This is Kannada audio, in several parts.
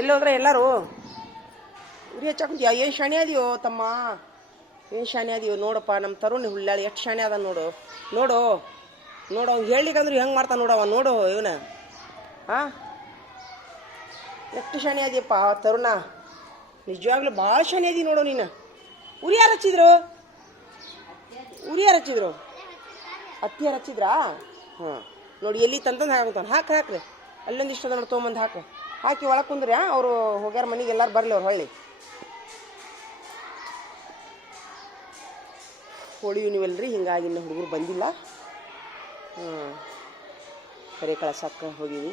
ಎಲ್ಲಿ ಹೋದ್ರೆ ಎಲ್ಲರೂ ಉರಿ ಹಚ್ಚಾಕುಂತೀಯ? ಏನು ಶಾಣೆ ಅದೀಯೋ ತಮ್ಮ, ಏನು ಶಾಣೆ ಅದೀಯೋ ನೋಡಪ್ಪ. ನಮ್ಮ ತರುಣ್ ಹುಳ್ಳಾಳಿ ಎಷ್ಟು ಶಾಣೆ ಅದ ನೋಡು. ನೋಡು ನೋಡು ಅವ್ನು ಹೇಳಿಕಂದ್ರೆ ಹೆಂಗೆ ಮಾಡ್ತಾನೆ ನೋಡವ. ನೋಡು ಇವನ ಹಾಂ ಎಷ್ಟು ಶಾಣೆ ಅದೀಯಪ್ಪ ತರುಣ. ನಿಜವಾಗ್ಲೂ ಭಾಳ ಶಾಣೆ ಅದಿ ನೋಡು ನೀನು. ಉರಿ ಯಾರು ಹಚ್ಚಿದ್ರು? ಉರಿ ಯಾರು ಹಚ್ಚಿದ್ರು? ಅತ್ತಿ ಯಾರು ಹಚ್ಚಿದ್ರಾ? ಹಾಂ ನೋಡಿ ಎಲ್ಲಿ ತಂತಂದು ಹಾಕಂತಾನೆ. ಹಾಕ್ರಿ ಅಲ್ಲೊಂದಿಷ್ಟು ಅದ ನೋಡಿ ತೊಗೊಂಬಂದು ಹಾಕಿ ಒಳಗೆ ಕುಂದ್ರಿ. ಅವರು ಹೋಗ್ಯಾರ ಮನೆಗೆ, ಎಲ್ಲರೂ ಬರಲಿ ಅವ್ರು ಹೊಳ್ಳಿ. ಹೋಳಿ ನೀವಲ್ರಿ, ಹಿಂಗಾಗಿ ಇನ್ನು ಹುಡುಗರು ಬಂದಿಲ್ಲ. ಕರೆ ಕಳ್ಸಕ್ಕೆ ಹೋಗಿವಿ.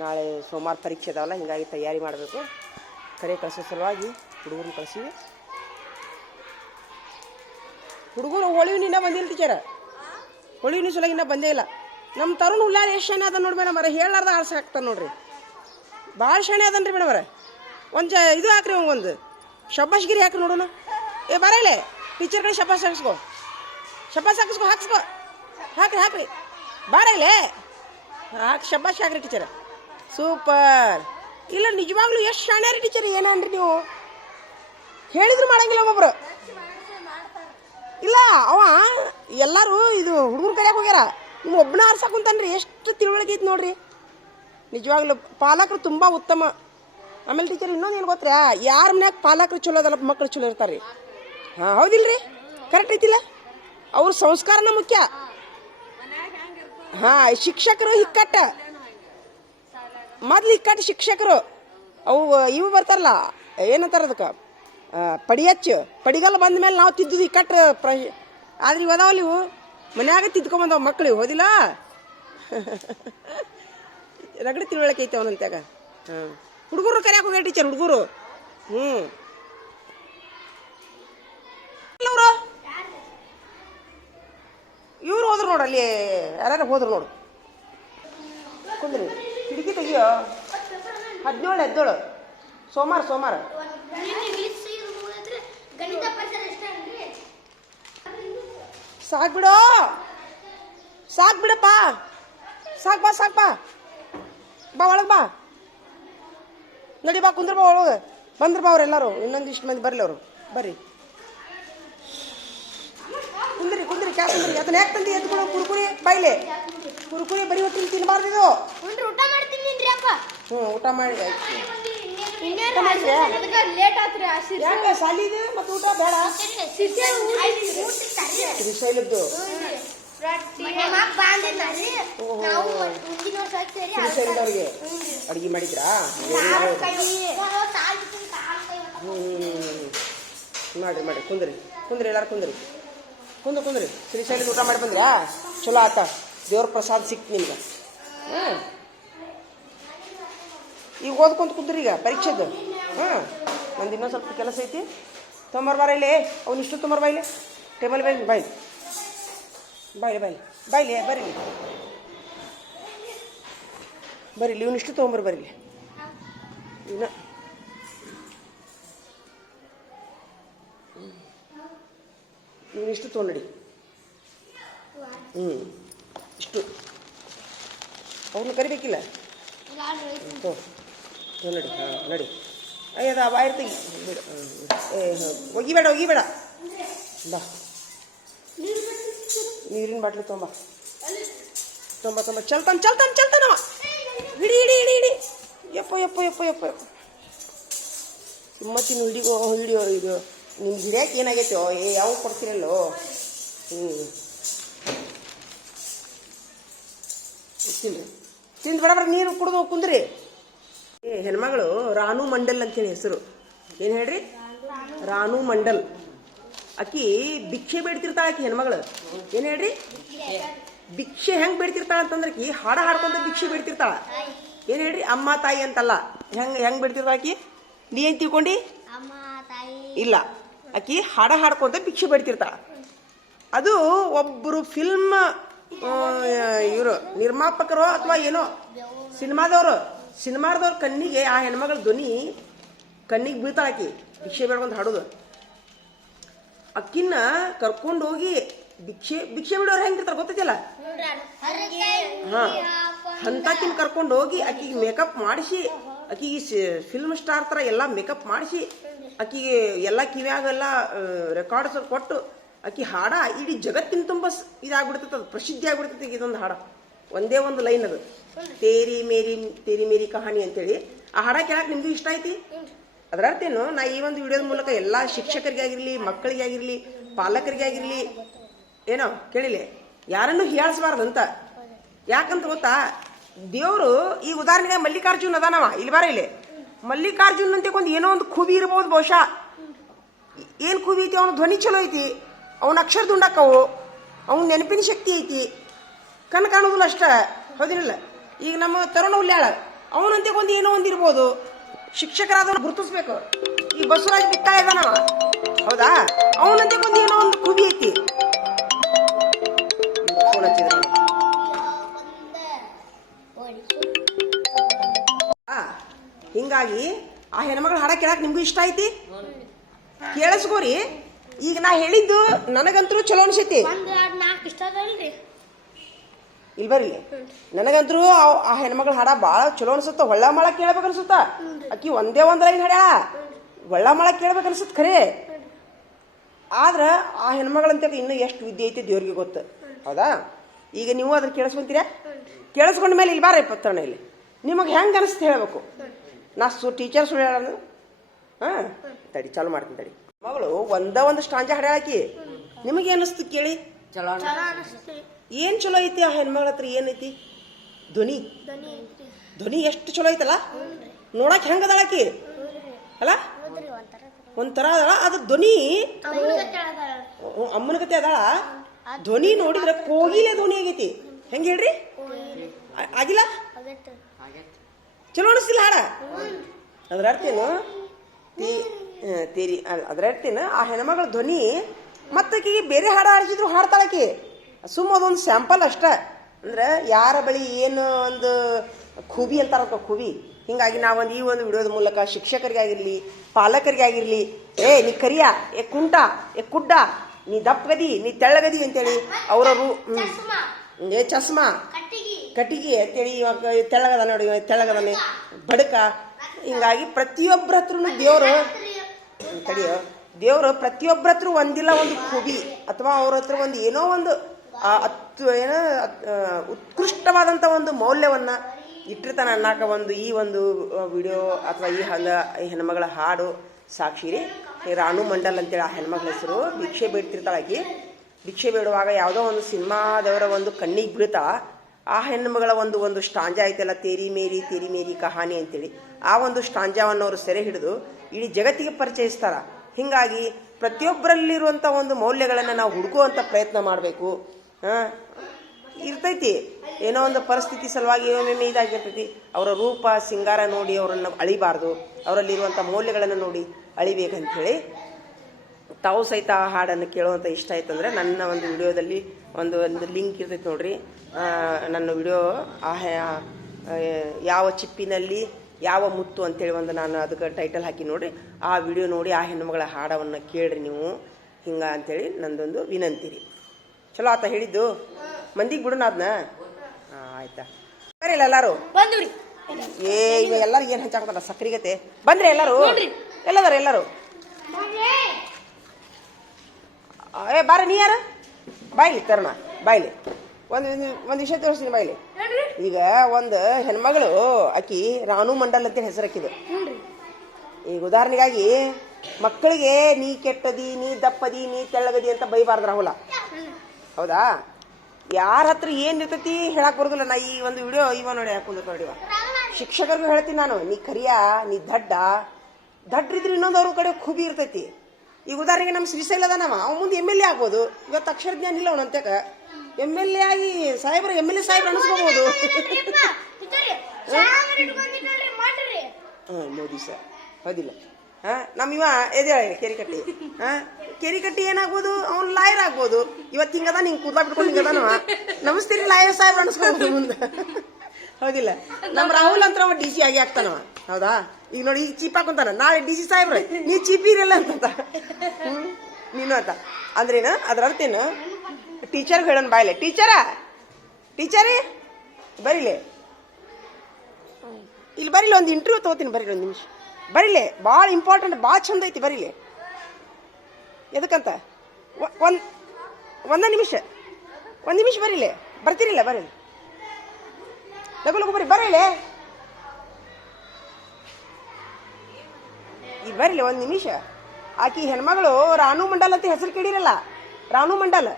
ನಾಳೆ ಸೋಮವಾರ ಪರೀಕ್ಷೆ ಅದಾವಲ್ಲ, ಹಿಂಗಾಗಿ ತಯಾರಿ ಮಾಡಬೇಕು. ಕರೆ ಕಳ್ಸೋ ಸಲುವಾಗಿ ಹುಡುಗರನ್ನ ಕಳಿಸಿವಿ. ಹುಡುಗರು ಹೋಳಿಯೂ ಇನ್ನೂ ಬಂದಿಲ್ಲ ಟೀಚರ. ಹೋಳಿಯೂ ಸಲುವಾಗಿ ಇನ್ನೂ ಬಂದೇ ಇಲ್ಲ. ನಮ್ಮ ತರುಣ್ ಹುಲ್ಲಾರ ಎಷ್ಟು ಶಾಣೆ ಅದ ನೋಡಿ ಮೇಡಮ್. ಹೇಳಾರ್ದ ಆಳ್ಸ ಹಾಕ್ತಾನೆ ನೋಡ್ರಿ. ಭಾಳ ಶಾಣೆ ಅದನ್ರಿ ಮೇಡಮ್. ಒಂದು ಇದು ಹಾಕ್ರಿ, ಒಂದು ಶಬ್ಬಾಷ್ಗಿರಿ ಹಾಕ್ರಿ ನೋಡೋಣ. ಏ ಬರಲೇ ಟೀಚರ್ ಕಡೆ ಶಬ್ಬಾಸ್ ಹಾಕಿಸ್ಕೋ, ಹಾಕಿಸ್ಕೋ ಹಾಕ್ರಿ ಬಾರಲೇ. ಶಬ್ಬಾಸ್ ಹಾಕ್ರಿ ಟೀಚರ್. ಸೂಪರ್. ಇಲ್ಲ ನಿಜವಾಗ್ಲೂ ಎಷ್ಟು ಶಾಣೆ ರೀ ಟೀಚರ್. ಏನನ್ರಿ ನೀವು ಹೇಳಿದ್ರು ಮಾಡಂಗಿಲ್ಲ ಒಬ್ಬೊಬ್ರು. ಇಲ್ಲ ಅವ ಎಲ್ಲರೂ ಇದು ಹುಡುಗರು ಕರೆಯಕ್ಕೆ ಹೋಗ್ಯಾರ, ನಿಮ್ಮ ಒಬ್ಬನ ಆರ್ಸಾಕುಂತಾನ್ರಿ. ಎಷ್ಟು ತಿಳುವಳಿಕೆ ಐತಿ ನೋಡ್ರಿ. ನಿಜವಾಗ್ಲೂ ಪಾಲಕರು ತುಂಬ ಉತ್ತಮ. ಆಮೇಲೆ ಟೀಚರ್ ಇನ್ನೊಂದು ಏನು ಗೊತ್ತಾ, ಯಾರ ಮನ್ಯಾಗ ಪಾಲಕರು ಚಲೋ ಅದಲ್ಲ ಮಕ್ಕಳು ಚಲೋ ಇರ್ತಾರೆ ರೀ. ಹಾಂ ಹೌದಿಲ್ರಿ? ಕರೆಕ್ಟ್ ಐತಿಲ್ಲ? ಅವ್ರ ಸಂಸ್ಕಾರನ ಮುಖ್ಯ. ಹಾಂ ಶಿಕ್ಷಕರು ಇಕ್ಕಟ್ಟ ಮೊದ್ಲು ಇಕ್ಕಟ್ಟು ಶಿಕ್ಷಕರು. ಇವು ಬರ್ತಾರಲ್ಲ, ಏನಂತಾರೆ ಅದಕ್ಕೆ, ಪಡಿಗಲ್ಲ ಬಂದ ಮೇಲೆ ನಾವು ತಿದ್ದಿದ್ದು ಇಕ್ಕಟ್ಟು ಆದ್ರೆ ಇವು ಅದಾವಲ್ಲ, ಇವು ಮನ್ಯಾಗ ತಿದ್ಕೊಂಬಂದವ ಮಕ್ಕಳು ಇವು. ಹೋದಿಲ್ಲ ರಗಡೆ ತಿಳುವಳಿಕೆ ಐತೆ ಅವನಂತ್ಯಾಗ. ಹಾಂ ಹುಡುಗರು ಕರೆಯಾಕೆ ಹೋಗ್ಯಾರ ಟೀಚರ್. ಹುಡುಗರು ಅವರು ಇವ್ರು ಹೋದ್ರು ನೋಡು. ಅಲ್ಲಿ ಯಾರು ಹೋದ್ರು ನೋಡು. ಕುಂದ್ರಿ ಕಿಟಕಿ ತೆಗಿಯೋ. 17 ಎದ್ದೇಳು. ಸೋಮವಾರ ಸಾಕ್ ಬಿಡಪ್ಪ. ಸಾಕ್ ಬಾ ಒಳಗೆ ಬಾ. ನಡಿ ಬಾ, ಕುಂದ್ರ ಬಾ ಒಳಗೆ. ಬಂದ್ರ ಬಾ ಅವ್ರು ಎಲ್ಲರೂ. ಇನ್ನೊಂದಿಷ್ಟು ಮಂದಿ ಬರಲಿ ಅವರು. ಬರ್ರಿ ಕುಂದ್ರಿ ಕ್ಯಾ ಕುಂದ್ರಿ. ಅದನ್ನ ಯಾಕೆ ತಂದು ಎತ್ಕೊಳೋ? ಕುರ್ಕುರಿ ಬಾಯ್ಲೆ. ಕುರ್ಕುರಿ ಬರೀ ಹೊತ್ತಿನ ತಿನ್ನಬಾರ್ದಿದು. ಊಟ ಮಾಡಿ ಯಾಕೆ ಸಾಲಿದು ಮತ್ತು ಊಟ ಬೇಡ? ಶ್ರೀಶೈಲದ್ದು ಶ್ರೀಶೈಲದವ್ರಿಗೆ ಅಡುಗೆ ಮಾಡಿದ್ರಾ? ಮಾಡಿ ಕುಂದ್ರಿ ಎಲ್ಲಾರು ಕುಂದ್ರಿ. ಶ್ರೀಶೈಲದ ಊಟ ಮಾಡಿ ಬಂದ್ರ್ಯಾ? ಚಲೋ ಆತ. ದೇವ್ರ ಪ್ರಸಾದ ಸಿಕ್ತು ನಿಮ್ಗೆ. ಈಗ ಓದ್ಕೊಂತ ಕುಂದ್ರಿ. ಈಗ ಪರೀಕ್ಷೆದ್ದು. ನಂದು ಇನ್ನೊಂದು ಸ್ವಲ್ಪ ಕೆಲಸ ಐತಿ. ತೊಂಬರ್ಬಾರ ಇಲ್ಲಿ. ಅವನಿಷ್ಟು ತೊಂಬರ್ಬಾ ಇಲ್ಲಿ. ಟೇಬಲ್ ಬಾಯ್ಲಿ ಬರ್ರಿ ಇವನಿಷ್ಟು ತೊಗೊಂಬರ್ಬರ್ರಿ. ಇನ್ನ ಇವನಿಷ್ಟು ತೊಗೊಂಡಿ. ಇಷ್ಟು ಅವ್ರನ್ನ ಕರಿಬೇಕಿಲ್ಲ. ನಡಿ. ನಡಿ. ಅಯ್ಯದ ಬಾಯ್ ತೆಗಿ. ಒಗಿಬೇಡ ಬಾ. ನೀರಿನ ಬಾಟ್ಲಿ ತೊಂಬ. ಚಲ್ತಾನವ. ಹಿಡಿ. ಯಪ್ಪ ಸುಮ್ಮತ್ತಿನ ಹಿಡಿಯೋ. ಇದು ನಿಮ್ಗೆ ಹಿಡಿಯಕ್ಕೆ ಏನಾಗೈತೋ? ಯಾವ ಕೊಡ್ತೀರಲ್ಲೋ? ತಿಂದು ಬಡ ನೀರು ಕುಡಿದು ಕುಂದ್ರಿ. ಹೆಣ್ಮಗಳು ರಾನು ಮಂಡಲ್ ಅಂತೇಳಿ ಹೆಸರು. ಏನು ಹೇಳ್ರಿ? ರಾನು ಮಂಡಲ್. ಆಕಿ ಭಿಕ್ಷೆ ಬೇಡ್ತಿರ್ತಾಳ. ಆಕಿ ಹೆಣ್ಮಗಳು ಏನು ಹೇಳ್ರಿ? ಭಿಕ್ಷೆ ಹೆಂಗೆ ಬೇಡ್ತಿರ್ತಾಳ ಅಂತಂದ್ರೆ ಆಕಿ ಹಾಡ ಹಾಡ್ಕೊಂತ ಭಿಕ್ಷೆ ಬೇಡ್ತಿರ್ತಾಳ. ಏನು ಹೇಳ್ರಿ? ಅಮ್ಮ ತಾಯಿ ಅಂತಲ್ಲ. ಹೆಂಗೆ ಬೇಡ್ತಿರ್ತಾಳ ಆಕಿ? ನೀ ಏನು ತಿಳ್ಕೊಂಡಿ? ಇಲ್ಲ, ಆಕಿ ಹಾಡ ಹಾಡ್ಕೊಂತ ಭಿಕ್ಷೆ ಬೇಡ್ತಿರ್ತಾಳ. ಅದು ಒಬ್ಬರು ಫಿಲ್ಮ್ ಇವರು ನಿರ್ಮಾಪಕರು ಅಥವಾ ಏನೋ ಸಿನಿಮಾದವ್ರ ಕಣ್ಣಿಗೆ ಆ ಹೆಣ್ಮಗಳ ಧ್ವನಿ ಕಣ್ಣಿಗೆ ಬೀಳ್ತಾಳಾಕಿ ಭಿಕ್ಷೆ ಬೇಡ್ಕೊಂತ ಹಾಡೋದು. ಅಕ್ಕಿನ್ನ ಕರ್ಕೊಂಡು ಹೋಗಿ ಭಿಕ್ಷೆ ಬಿಡೋರು ಹೆಂಗಿರ್ತಾರೆ ಗೊತ್ತೈತಿಲ್ಲ? ಹಾಂ ಅಂತಾಕಿನ ಕರ್ಕೊಂಡು ಹೋಗಿ ಆಕಿಗೆ ಮೇಕಪ್ ಮಾಡಿಸಿ ಆಕಿಗೆ ಫಿಲ್ಮ್ ಸ್ಟಾರ್ ಥರ ಎಲ್ಲ ಮೇಕಪ್ ಮಾಡಿಸಿ ಆಕಿಗೆ ಎಲ್ಲ ಕಿವ್ಯಾಗೆಲ್ಲ ರೆಕಾರ್ಡ್ಸ್ ಕೊಟ್ಟು ಆಕಿ ಹಾಡ ಇಡೀ ಜಗತ್ತಿನ ತುಂಬ ಇದಾಗ್ಬಿಡ್ತೈತೆ, ಅದು ಪ್ರಸಿದ್ಧಿ ಆಗ್ಬಿಡ್ತೈತೆ ಇದೊಂದು ಹಾಡ. ಒಂದೇ ಒಂದು ಲೈನ್ ಅದು, ತೇರಿ ಮೇರಿ ಕಹಾನಿ ಅಂತೇಳಿ. ಆ ಹಾಡ ಕೇಳಕ್ಕೆ ನಿಮ್ಗೂ ಇಷ್ಟ ಐತಿ? ಅದರ ಅರ್ಥ ಏನು, ನಾ ಈ ಒಂದು ವಿಡಿಯೋದ ಮೂಲಕ ಎಲ್ಲ ಶಿಕ್ಷಕರಿಗಾಗಿರ್ಲಿ, ಮಕ್ಕಳಿಗಾಗಿರ್ಲಿ, ಪಾಲಕರಿಗಾಗಿರ್ಲಿ ಏನೋ ಕೇಳಿಲ್ಲ, ಯಾರನ್ನು ಹೀಯಾಳಿಸಬಾರ್ದಂತ. ಯಾಕಂತ ಗೊತ್ತಾ, ದೇವರು ಈ ಉದಾಹರಣೆಗೆ ಮಲ್ಲಿಕಾರ್ಜುನ್ ಅದಾನವ, ಇಲ್ಲಿ ಬಾರ ಇಲ್ಲಿ ಮಲ್ಲಿಕಾರ್ಜುನ್ ಅಂತ ಒಂದು ಏನೋ ಒಂದು ಖೂಬಿ ಇರ್ಬೋದು ಬಹುಶಃ. ಏನು ಖೂಬಿ ಐತಿ? ಅವನ ಧ್ವನಿ ಚಲೋ ಐತಿ, ಅವನ ಅಕ್ಷರ ದುಂಡಕ್ಕವು, ಅವನ ನೆನಪಿನ ಶಕ್ತಿ ಐತಿ, ಕಣ್ಣು ಕಾಣೋದಿಲ್ಲ ಅಷ್ಟ, ಹೌದಿಲ್ಲ? ಈಗ ನಮ್ಮ ತರುಣ ಹುಲ್ಯಾಳ ಅವನಂತೆ ಒಂದು ಏನೋ ಒಂದು ಇರ್ಬೋದು. ಶಿಕ್ಷಕರಾದವ್ರು ಗುರುತಿಸ್ಬೇಕು. ಈ ಬಸವರಾಜ್ ಬಿಟ್ಟ ಇದಾನವ, ಹೌದಾ? ಅವನಂತೆ ಒಂದು ಏನೋ ಒಂದು ಖೂಬಿ ಐತಿ. ಫೋನ್ ಹಚ್ಚಿದ್ರು. ಹಿಂಗಾಗಿ ಆ ಹೆಣ್ಮಗಳು ಹಾಡ ಕೇಳಕ್ ನಿಮ್ಗೂ ಇಷ್ಟ ಐತಿ? ಕೇಳಿಸ್ಕೋರಿ. ಈಗ ನಾ ಹೇಳಿದ್ದು ನನಗಂತರೂ ಚಲೋ ಅನ್ಸೈತಿ. ಇಲ್ಲಿ ಬರ್ರಿ, ನನಗಂತರೂ ಆ ಹೆಣ್ಮಗಳ ಹಾಡ ಭಾಳ ಚಲೋ ಅನ್ಸುತ್ತ. ಒಳ್ಳ ಮಳ ಕೇಳ್ಬೇಕು ಅನ್ಸುತ್ತ. ಆಕಿ ಒಂದೇ ಒಂದು ಲೈನ್ ಹಾಡ್ಯಾಳ, ಒಳ್ಳ ಮಳ ಕೇಳ್ಬೇಕು ಅನ್ಸುತ್ತ ಖರೆ. ಆದ್ರ ಆ ಹೆಣ್ಮಗಳಂತ ಇನ್ನೂ ಎಷ್ಟು ವಿದ್ಯೆ ಐತಿ ದೇವ್ರಿಗೆ ಗೊತ್ತು, ಹೌದಾ? ಈಗ ನೀವು ಅದ್ರ ಕೇಳಿಸ್ಕೊಂತೀರಾ? ಕೇಳಿಸ್ಕೊಂಡ ಮೇಲೆ ಇಲ್ಲಿ ಬಾರ ಪತ್ತಣ್ಣ, ಇಲ್ಲಿ ನಿಮಗೆ ಹೆಂಗೆ ಅನಿಸ್ತು ಹೇಳಬೇಕು. ನಾ ಟೀಚರ್ ಸುಳ್ಳು ಹೇಳ. ಹಾಂ ತಡಿ, ಚಾಲು ಮಾಡ್ತೀನಿ ತಡಿ. ಮಗಳು ಒಂದು ಸ್ಟಾಂಜ ಹಾಡ್ಯಾಕಿ, ನಿಮಗೆ ಅನಿಸ್ತು ಕೇಳಿ? ಚಲೋ. ಏನು ಚಲೋ ಐತಿ ಆ ಹೆಣ್ಮಗಳ ಹತ್ರ? ಏನೈತಿ? ಧ್ವನಿ ಎಷ್ಟು ಚಲೋ ಐತಲ್ಲ, ನೋಡಕ್ ಹೆಂಗ ಅದಾಳಕಿ ಅಲ್ಲ, ಒಂಥರ ಅದಾಳ. ಅದ್ರ ಧ್ವನಿ ಅಮ್ಮನ ಗತೆ ಅದಾಳ. ಧ್ವನಿ ನೋಡಿದ್ರೆ ಕೋಗಿಲೆ ಧ್ವನಿ ಆಗೈತಿ. ಹೆಂಗ ಹೇಳ್ರಿ? ಆಗಿಲ್ಲ? ಚಲೋ ಅನಿಸ್ತಿಲ್ಲ ಹಾಡ? ಅದ್ರ ಅರ್ಥ ಏನು? ಅದ್ರ ಅರ್ಥ ಏನು? ಆ ಹೆಣ್ಮಗಳ ಧ್ವನಿ ಮತ್ತಾಕಿಗೆ ಬೇರೆ ಹಾಡ ಆಡಿಸಿದ್ರು ಹಾಡ್ತಾಳಕಿ. ಸುಮ್ಮ ಅದೊಂದು ಸ್ಯಾಂಪಲ್ ಅಷ್ಟ. ಅಂದ್ರೆ ಯಾರ ಬಳಿ ಏನು ಒಂದು ಖೂಬಿ ಅಂತಾರ, ಖೂಬಿ. ಹಿಂಗಾಗಿ ನಾವೊಂದು ಈ ಒಂದು ವಿಡಿಯೋದ ಮೂಲಕ ಶಿಕ್ಷಕರಿಗಾಗಿರ್ಲಿ, ಪಾಲಕರಿಗಾಗಿರ್ಲಿ, ನೀ ಕರಿಯ, ಕುಂಟ, ಕುಡ್ಡ, ನೀ ದಪ್ಪಗದಿ, ನೀ ತೆಳ್ಳಗದಿ ಅಂತೇಳಿ ಅವರವರು ಚಸ್ಮಾ, ಕಟ್ಟಿಗೆ ಅಂತೇಳಿ, ಇವಾಗ ತೆಳ್ಳಗದ ನೋಡಿ, ತೆಳ್ಳಗದಾನೆ, ಬಡಕ. ಹಿಂಗಾಗಿ ಪ್ರತಿಯೊಬ್ಬರ ಹತ್ರನು ದೇವರು ಪ್ರತಿಯೊಬ್ಬರ ಹತ್ರ ಒಂದಿಲ್ಲ ಒಂದು ಖೂಬಿ ಅಥವಾ ಅವ್ರ ಹತ್ರ ಒಂದು ಏನೋ ಒಂದು ಉತ್ಕೃಷ್ಟವಾದಂಥ ಒಂದು ಮೌಲ್ಯವನ್ನ ಇಟ್ಟಿರ್ತಾನೆ ಅನ್ನಕ ಒಂದು ಈ ಒಂದು ವಿಡಿಯೋ ಅಥವಾ ಈ ಹೆಣ್ಮಗಳ ಹಾಡು ಸಾಕ್ಷಿ ರೀ. ರಾಣು ಮಂಡಲ್ ಅಂತೇಳಿ ಆ ಹೆಣ್ಮಗಳ ಹೆಸರು. ಭಿಕ್ಷೆ ಬೇಡ್ತಿರ್ತಾಳಾಕಿ. ಭಿಕ್ಷೆ ಬೇಡುವಾಗ ಯಾವುದೋ ಒಂದು ಸಿನಿಮಾದವರ ಒಂದು ಕಣ್ಣಿಗೆ ಬೀಳ್ತಾ ಆ ಹೆಣ್ಮಗಳ ಒಂದು ಸ್ಟಾಂಜ ಐತಲ್ಲ, ತೇರಿ ಮೇರಿ ಕಹಾನಿ ಅಂತೇಳಿ, ಆ ಒಂದು ಸ್ಟಾಂಜಾವನ್ನು ಅವರು ಸೆರೆ ಹಿಡಿದು ಇಡೀ ಜಗತ್ತಿಗೆ ಪರಿಚಯಿಸ್ತಾರ. ಹಿಂಗಾಗಿ ಪ್ರತಿಯೊಬ್ಬರಲ್ಲಿರುವಂಥ ಒಂದು ಮೌಲ್ಯಗಳನ್ನು ನಾವು ಹುಡುಕುವಂಥ ಪ್ರಯತ್ನ ಮಾಡಬೇಕು. ಇರ್ತೈತಿ ಏನೋ ಒಂದು ಪರಿಸ್ಥಿತಿ ಸಲುವಾಗಿ ಒಮ್ಮೊಮ್ಮೆ ಇದಾಗಿರ್ತೈತಿ. ಅವರ ರೂಪ ಸಿಂಗಾರ ನೋಡಿ ಅವರನ್ನು ಅಳಿಬಾರ್ದು, ಅವರಲ್ಲಿರುವಂಥ ಮೌಲ್ಯಗಳನ್ನು ನೋಡಿ ಅಳಿಬೇಕಂಥೇಳಿ ತಾವು ಸಹಿತ ಆ ಹಾಡನ್ನು ಕೇಳುವಂಥ ಇಷ್ಟ ಆಯ್ತಂದ್ರೆ ನನ್ನ ಒಂದು ವಿಡಿಯೋದಲ್ಲಿ ಒಂದು ಲಿಂಕ್ ಇರ್ತೈತಿ ನೋಡ್ರಿ. ನನ್ನ ವಿಡಿಯೋ ಯಾವ ಚಿಪ್ಪಿನಲ್ಲಿ ಯಾವ ಮುತ್ತು ಅಂತೇಳಿ ಒಂದು ನಾನು ಅದಕ್ಕೆ ಟೈಟಲ್ ಹಾಕಿ ನೋಡ್ರಿ. ಆ ವಿಡಿಯೋ ನೋಡಿ ಆ ಹೆಣ್ಣುಮಗಳ ಹಾಡವನ್ನು ಕೇಳ್ರಿ ನೀವು. ಹಿಂಗ ಅಂತೇಳಿ ನಂದೊಂದು ವಿನಂತಿ ರೀ. ಚಲೋ ಆತ ಹೇಳಿದ್ದು? ಮಂದಿಗೆ ಬಿಡೋಣ ಅದನ್ನ. ಆಯ್ತಾ? ಬರ್ರಿ ಎಲ್ಲಾರು. ಈಗ ಎಲ್ಲರಿಗೂ ಏನು ಹಂಚಾಕತ್ತಾರ ಸಕ್ರಿಗತೆ? ಬಂದ್ರಿ ಎಲ್ಲರೂ? ಎಲ್ಲದಾರ ಎಲ್ಲರೂ? ಬಾರ. ನೀ ಯಾರು? ಬಾಯ್ಲಿ ತರುಣ, ಬಾಯ್ಲಿ. ಒಂದು ವಿಷಯ ತೋರಿಸ್ತೀನಿ ಬಾಯ್ಲಿ. ಈಗ ಒಂದು ಹೆಣ್ಮಗಳು ಆಕಿ ರಾಣು ಮಂಡಲ್ ಅಂತ ಹೆಸರು ಹಾಕಿದ್ದು. ಈಗ ಉದಾಹರಣೆಗಾಗಿ ಮಕ್ಕಳಿಗೆ ನೀ ಕೆಟ್ಟದಿ, ನೀ ದಪ್ಪದಿ, ನೀ ತೆಳ್ಳಗದಿ ಅಂತ ಬೈಬಾರ್ದು ರಾಹುಲ, ಹೌದಾ? ಯಾರ ಹತ್ರ ಏನ್ ಇರ್ತೈತಿ ಹೇಳಕ್ ಬರೋದಿಲ್ಲ. ನಾ ಈ ಒಂದು ವಿಡಿಯೋ ನೋಡಿ ಹಾಕೊಂಡು ನೋಡಿವ ಶಿಕ್ಷಕರಿಗೂ ಹೇಳ್ತೀನಿ ನಾನು, ನೀ ಕರಿಯ, ನೀ ದಡ್ರಿದ್ರೆ ಇನ್ನೊಂದು ಅವ್ರ ಕಡೆ ಖೂಬಿ ಇರ್ತೈತಿ. ಈಗ ಉದಾಹರಣೆಗೆ ನಮ್ಮ ಶ್ರೀಶೈಲ ಅದಾನವ, ಅವ್ನು ಮುಂದೆ MLA ಆಗ್ಬೋದು. ಇವತ್ತು ಅಕ್ಷರ ಜ್ಞಾನ ಇಲ್ಲ ಅವನಂತಕ MLA ಆಗಿ MLA ಸಾಹೇಬ್ರ ಅನಿಸ್ಕೋಬಹುದು. ಮೋದಿ ಸರ್ ಹೌದಿಲ್ಲ? ನಮ್ಮ ಇವ ಎದೆ ಕೆರಿಕಟ್ಟಿ ಕೆರಿಕಟ್ಟಿ ಏನಾಗ್ಬೋದು? ಅವ್ನು ಲಾಯರ್ ಆಗ್ಬೋದು. ಇವತ್ತು ಹಿಂಗದ ಹಿಂಗೆ ಕೂದಲ ಬಿಟ್ಕೊಂಡು ಹಿಂಗದಾನವ, ನಮಸ್ತೀರಿ ಲಾಯರ್ ಸಾಹೇಬ್ರ ಅನಿಸ್ಕೋಬಹುದು ಮುಂದೆ, ಹೌದಿಲ್ಲ? ನಮ್ಮ ರಾಹುಲ್ ಅಂತ ಅವ DC ಆಗಿ ಆಗ್ತಾನವ, ಹೌದಾ? ಈಗ ನೋಡಿ, ಈಗ ಚೀಪ್ ಹಾಕೊಂತಾನ, ನಾಳೆ DC ಸಾಹೇಬ್ರ ನೀ ಚೀಪ್ ಇರಲ್ಲ ಅಂತ ನೀನು ಅಂತ ಅಂದ್ರೇನು? ಅದ್ರ ಅರ್ಥ ಏನು? ಟೀಚರ್ಗೆ ಹೇಳೋಣ ಬಾಯ್ಲೆ, ಟೀಚರೇ ಬರೀಲೆ ಇಲ್ಲಿ ಬರೀಲಿ, ಒಂದು ಇಂಟರ್ವ್ಯೂ ತೊಗೋತೀನಿ, ಬರೀಲಿ ಒಂದು ನಿಮಿಷ. ಬರೀಲಿ, ಭಾಳ ಇಂಪಾರ್ಟೆಂಟ್, ಭಾಳ ಚಂದ ಐತಿ, ಬರೀಲಿ. ಎದಕ್ಕಂತ ಒಂದೇ ನಿಮಿಷ, ಒಂದು ನಿಮಿಷ ಬರೀಲಿ. ಬರ್ತೀರಿಲ್ಲ, ಬರೀಲಿ, ಲಗು ಲಗು ಬರ್ರಿ, ಬರೀಲಿ. ಈಗ ಬರೀಲಿ ಒಂದು ನಿಮಿಷ. ಆಕಿ ಹೆಣ್ಮಗಳು ರಾನು ಮಂಡಲ್ ಅಂತ ಹೆಸರು ಕೇಳಿರಲ್ಲ, ರಾನು ಮಂಡಲ್